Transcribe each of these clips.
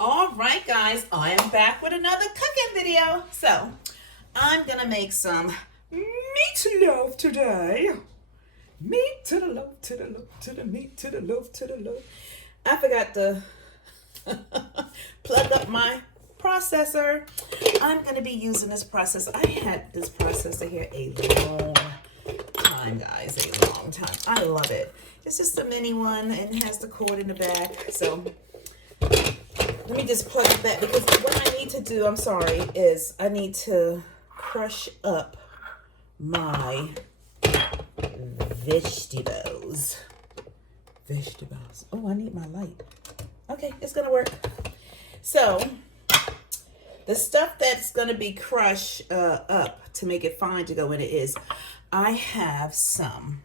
All right, guys, I am back with another cooking video. So, I'm gonna make some meatloaf today. Meat to the loaf, to the loaf, to the meat, to the loaf, to the loaf. I forgot to plug up my processor. I'm gonna be using this processor. I had this processor here a long time, guys, a long time. I love it. It's just a mini one and it has the cord in the back. So let me just plug it back because what I need to do, I'm sorry, is I need to crush up my vegetables. Vegetables. Oh, I need my light. Okay, it's gonna work. So the stuff that's gonna be crushed up to make it fine to go in it is, I have some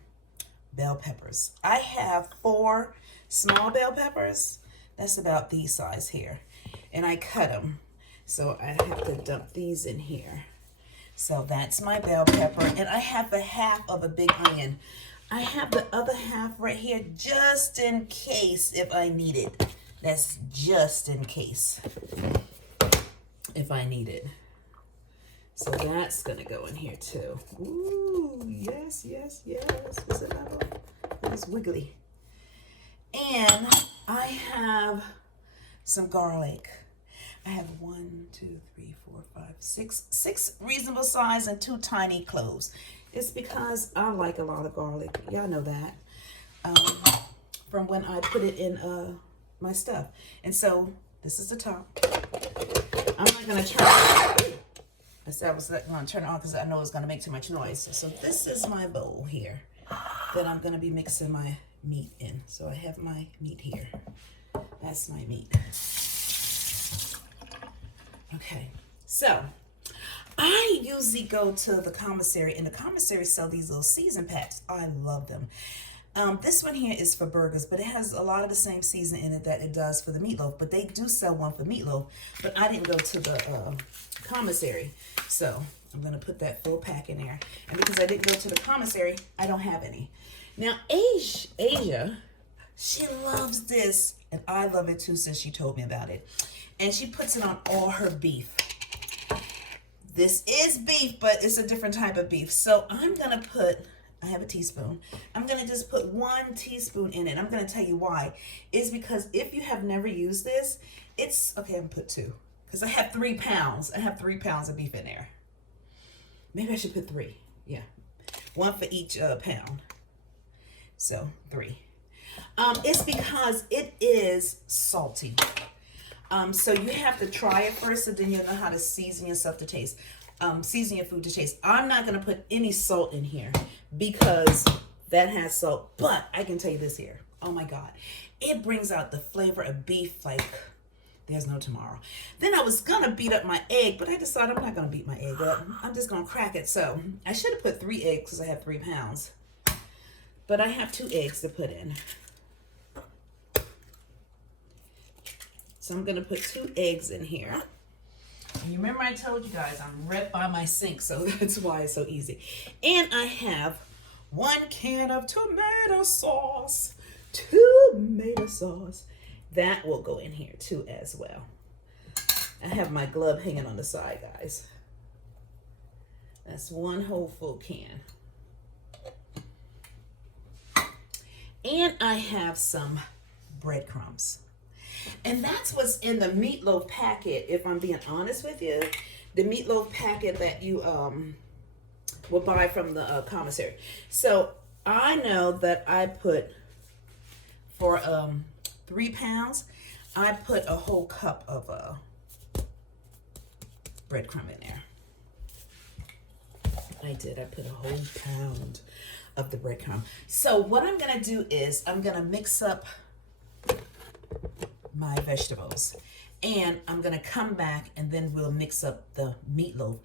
bell peppers. I have 4 small bell peppers. That's about these size here. And I cut them. So I have to dump these in here. So that's my bell pepper. And I have the half of a big onion. I have the other half right here just in case if I need it. That's just in case if I need it. So that's going to go in here too. Ooh, yes, yes, yes. What's it that? It's wiggly. And I have some garlic. I have 1, 2, 3, 4, 5, 6 reasonable size and 2 tiny cloves. It's because I like a lot of garlic. Y'all know that. From when I put it in my stuff. And so this is the top. I'm not gonna turn it. I said I was gonna turn it on because I know it's gonna make too much noise. So this is my bowl here that I'm gonna be mixing my meat in. So I have my meat here. That's my meat. Okay, so I usually go to the commissary, and the commissary sell these little season packs. I love them. This one here is for burgers, but it has a lot of the same seasoning in it that it does for the meatloaf. But they do sell one for meatloaf, but I didn't go to the commissary. So I'm going to put that full pack in there. And because I didn't go to the commissary, I don't have any. Now, Asia, she loves this, and I love it too since she told me about it. And she puts it on all her beef. This is beef, but it's a different type of beef. So I'm going to put, I have a teaspoon. I'm going to just put 1 teaspoon in it. I'm going to tell you why. It's because if you have never used this, it's, okay, I'm going to put 2. Because I have 3 pounds. I have 3 pounds of beef in there. Maybe I should put 3. Yeah. 1 for each pound. So 3. It's because it is salty. So you have to try it first, so then you'll know how to season yourself to taste. Season your food to taste. I'm not going to put any salt in here because that has salt. But I can tell you this here. Oh my God. It brings out the flavor of beef like there's no tomorrow. Then I was going to beat up my egg, but I decided I'm not going to beat my egg up. I'm just going to crack it. So I should have put 3 eggs because I have 3 pounds. But I have 2 eggs to put in. So I'm going to put 2 eggs in here. And you remember I told you guys I'm right by my sink, so that's why it's so easy. And I have 1 can of tomato sauce. Tomato sauce. That will go in here too as well. I have my glove hanging on the side, guys. That's 1 whole full can. And I have some breadcrumbs. And that's what's in the meatloaf packet, if I'm being honest with you. The meatloaf packet that you will buy from the commissary. So I know that I put, for 3 pounds, I put a whole cup of breadcrumb in there. I did. I put a whole pound of the breadcrumb. So what I'm going to do is I'm going to mix up my vegetables, and I'm gonna come back and then we'll mix up the meatloaf.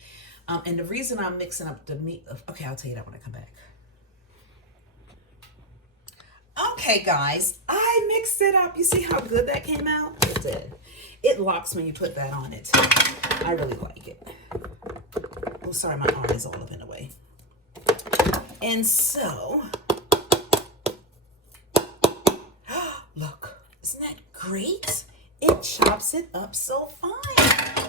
And the reason I'm mixing up the meatloaf, okay, I'll tell you that when I come back. Okay, guys, I mixed it up. You see how good that came out? It did. It locks when you put that on it. I really like it. Oh, sorry, my arm is all up in the way. And so, look, isn't that great? It chops it up so fine.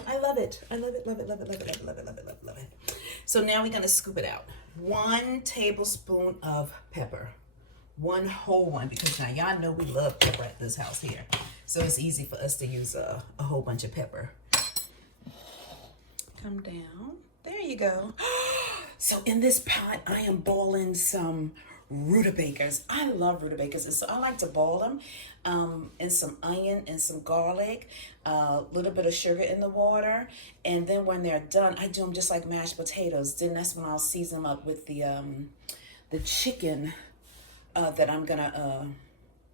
I love it. I love it, love it, love it, love it, love it, love it, love it, love it, love it. So now we're gonna scoop it out. 1 tablespoon of pepper. One whole one, because now y'all know we love pepper at this house here. So it's easy for us to use a whole bunch of pepper. Come down. There you go. So in this pot, I am boiling some rutabagas. I love rutabagas, and so I like to boil them and some onion and some garlic, a little bit of sugar in the water, and then when they're done, I do them just like mashed potatoes. Then that's when I'll season them up with the chicken that I'm gonna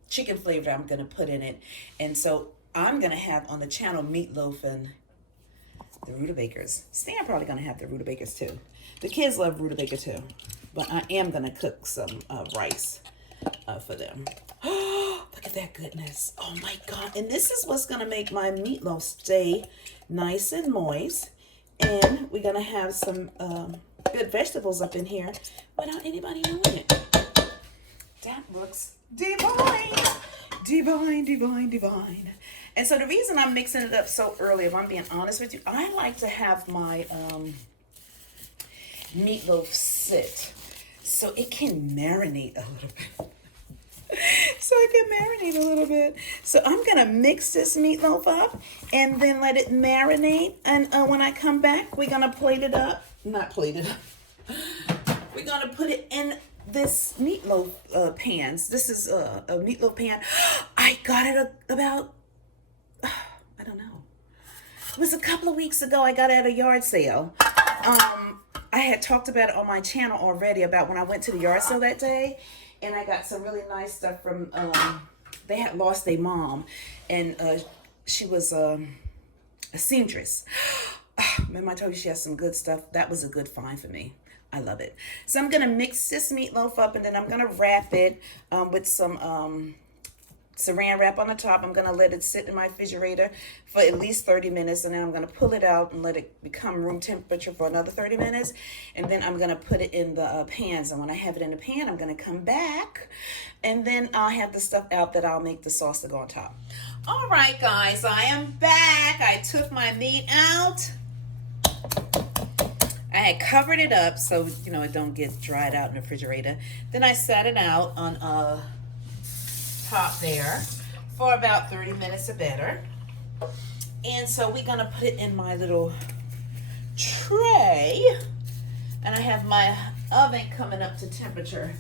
chicken flavor I'm gonna put in it. And so I'm gonna have on the channel Meatloaf and the rutabagas. Stan probably gonna have the rutabagas too. The kids love rutabaga too, but I am gonna cook some rice for them. Look at that goodness. Oh my God. And this is what's gonna make my meatloaf stay nice and moist. And we're gonna have some good vegetables up in here without anybody knowing it. That looks divine. Divine, divine, divine. And so the reason I'm mixing it up so early, if I'm being honest with you, I like to have my meatloaf sit so it can marinate a little bit. So I can marinate a little bit. So I'm gonna mix this meatloaf up and then let it marinate. And when I come back, we're gonna plate it up. Not plate it up. We're gonna put it in this meatloaf pans. This is a meatloaf pan. I got it about, I don't know. It was a couple of weeks ago. I got it at a yard sale. I had talked about it on my channel already about when I went to the yard sale that day, and I got some really nice stuff from, they had lost their mom, and she was a seamstress. Remember I told you she has some good stuff? That was a good find for me. I love it. So I'm going to mix this meatloaf up, and then I'm going to wrap it with some saran wrap on the top. I'm going to let it sit in my refrigerator for at least 30 minutes, and then I'm going to pull it out and let it become room temperature for another 30 minutes. And then I'm going to put it in the pans. And when I have it in the pan, I'm going to come back, and then I'll have the stuff out that I'll make the sauce to go on top. All right, guys, I am back. I took my meat out. I had covered it up so, you know, it don't get dried out in the refrigerator. Then I sat it out on top there for about 30 minutes or better. And so we're going to put it in my little tray. And I have my oven coming up to temperature.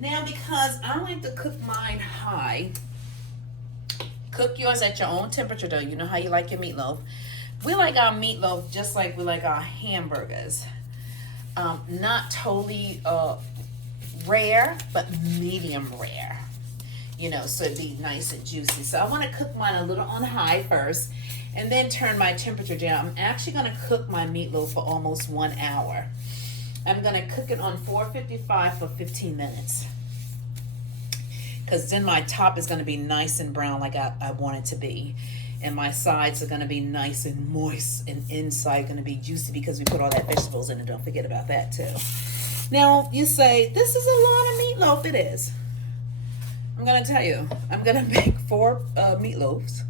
Now, because I like to cook mine high, cook yours at your own temperature though. You know how you like your meatloaf. We like our meatloaf just like we like our hamburgers. Not totally rare, but medium rare. You know, so it'd be nice and juicy. So I want to cook mine a little on high first and then turn my temperature down. I'm actually going to cook my meatloaf for almost 1 hour. I'm going to cook it on 455 for 15 minutes. Because then my top is going to be nice and brown like I want it to be. And my sides are going to be nice and moist, and inside going to be juicy because we put all that vegetables in it. Don't forget about that too. Now you say, this is a lot of meatloaf. It is. I'm going to tell you, I'm going to make 4 meatloaves,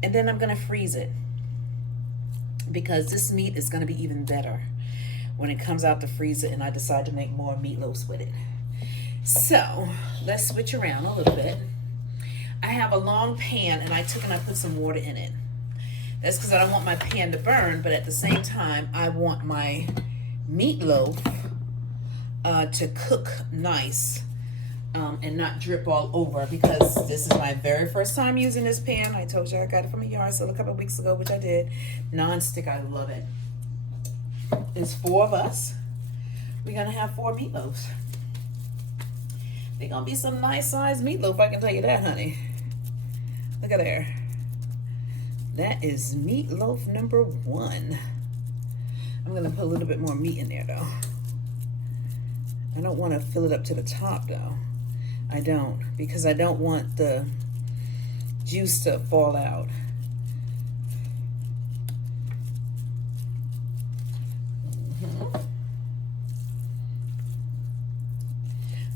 and then I'm going to freeze it because this meat is going to be even better when it comes out to freeze it and I decide to make more meatloaves with it. So let's switch around a little bit. I have a long pan, and I took and I put some water in it. That's because I don't want my pan to burn, but at the same time, I want my meatloaf to cook nice and not drip all over, because this is my very first time using this pan. I told you I got it from a yard sale a couple of weeks ago, which I did. Non-stick, I love it. It's 4 of us. We're going to have 4 meatloaves. They're going to be some nice sized meatloaf, I can tell you that, honey. Look at there. That is meatloaf number 1. I'm going to put a little bit more meat in there, though. I don't want to fill it up to the top, though. I don't, because I don't want the juice to fall out.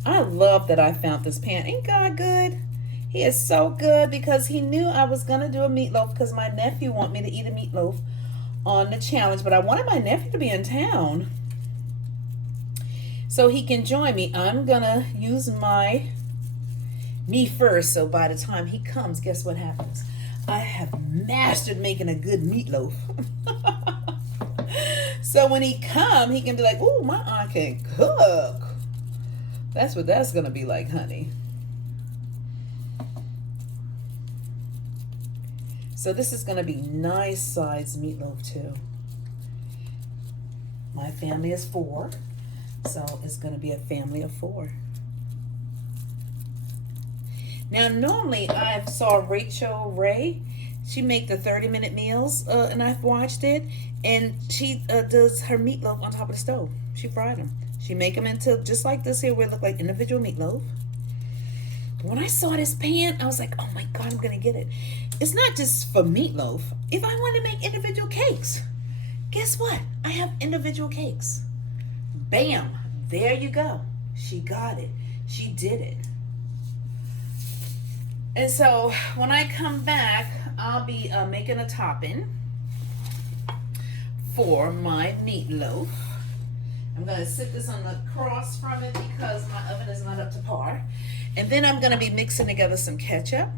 I love that I found this pan. Ain't God good? He is so good because he knew I was going to do a meatloaf because my nephew wanted me to eat a meatloaf on the challenge, but I wanted my nephew to be in town so he can join me. I'm going to use me first, so by the time he comes, guess what happens? I have mastered making a good meatloaf. So when he come, he can be like, "Ooh, my aunt can cook." That's what that's gonna be like, honey. So this is gonna be nice size meatloaf too. My family is 4, so it's gonna be a family of 4. Now, normally I saw Rachel Ray. She make the 30-minute meals, and I've watched it. And she does her meatloaf on top of the stove. She fried them. She make them into just like this here, where it look like individual meatloaf. But when I saw this pan, I was like, "Oh my God, I'm gonna get it." It's not just for meatloaf. If I want to make individual cakes, guess what? I have individual cakes. Bam! There you go. She got it. She did it. And so when I come back, I'll be making a topping for my meatloaf. I'm going to sit this on the cross from it because my oven is not up to par. And then I'm going to be mixing together some ketchup,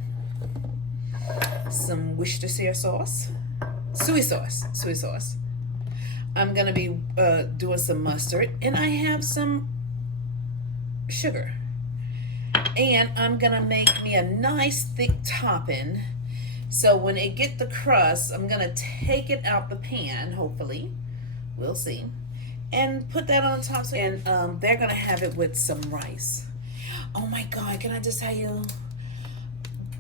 some Worcestershire sauce, soy sauce. I'm going to be doing some mustard, and I have some sugar. And I'm gonna make me a nice thick topping. So when it get the crust, I'm gonna take it out the pan, hopefully. We'll see. And put that on top. And they're gonna have it with some rice. Oh my God, can I just tell you?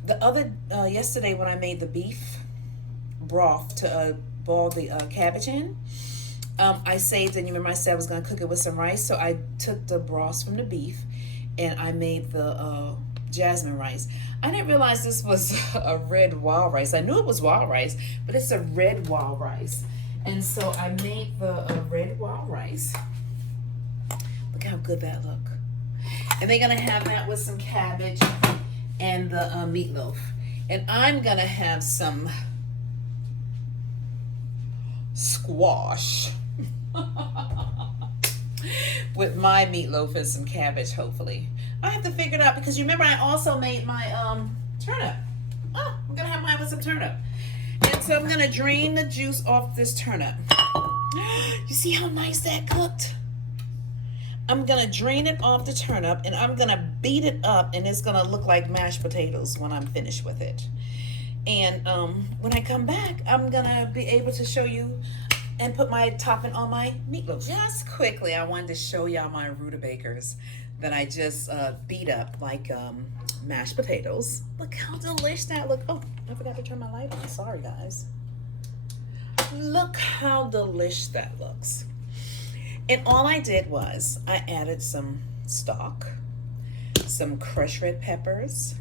Yesterday when I made the beef broth to boil the cabbage in, I saved, and you remember I said I was gonna cook it with some rice. So I took the broth from the beef and I made the jasmine rice. I didn't realize this was a red wild rice. I knew it was wild rice, but it's a red wild rice. And so I made the red wild rice. Look how good that look. And they're gonna have that with some cabbage and the meatloaf. And I'm gonna have some squash with my meatloaf and some cabbage, hopefully. I have to figure it out because you remember I also made my turnip. Oh, I'm gonna have mine with some turnip. And so I'm gonna drain the juice off this turnip. You see how nice that cooked? I'm gonna drain it off the turnip and I'm gonna beat it up, and it's gonna look like mashed potatoes when I'm finished with it. And when I come back, I'm gonna be able to show you and put my topping on my meatloaf. Just quickly, I wanted to show y'all my rutabagas that I just beat up like mashed potatoes. Look how delicious that look. Oh, I forgot to turn my light on. Sorry, guys. Look how delicious that looks. And all I did was I added some stock, some crushed red peppers,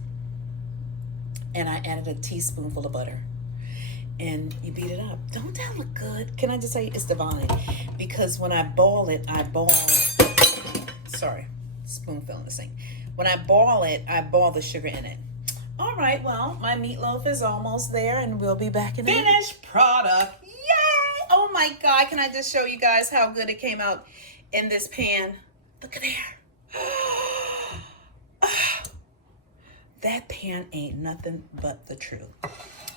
and I added a teaspoonful of butter. And you beat it up. Don't that look good? Can I just say it's divine? Because when I boil it, sorry, spoon fell in the sink. When I boil it, I boil the sugar in it. All right, well, my meatloaf is almost there, and we'll be back in a minute. Finished product. Yay! Oh my God, can I just show you guys how good it came out in this pan? Look at there. That pan ain't nothing but the truth.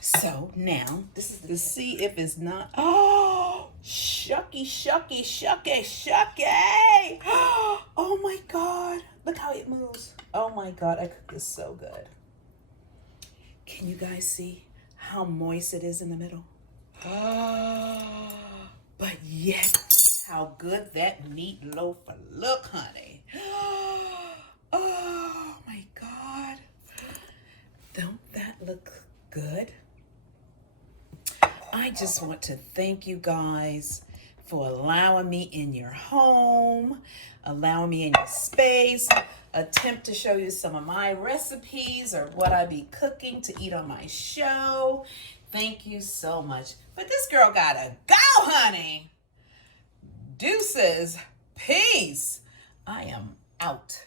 So now, this is to see if it's not, oh, shucky. Oh my God, look how it moves. Oh my God, I cook this so good. Can you guys see how moist it is in the middle? But yet, how good that meatloaf look, honey. Oh my God. Don't that look good? I just want to thank you guys for allowing me in your home, allowing me in your space, attempt to show you some of my recipes or what I be cooking to eat on my show. Thank you so much. But this girl gotta go, honey. Deuces. Peace. I am out.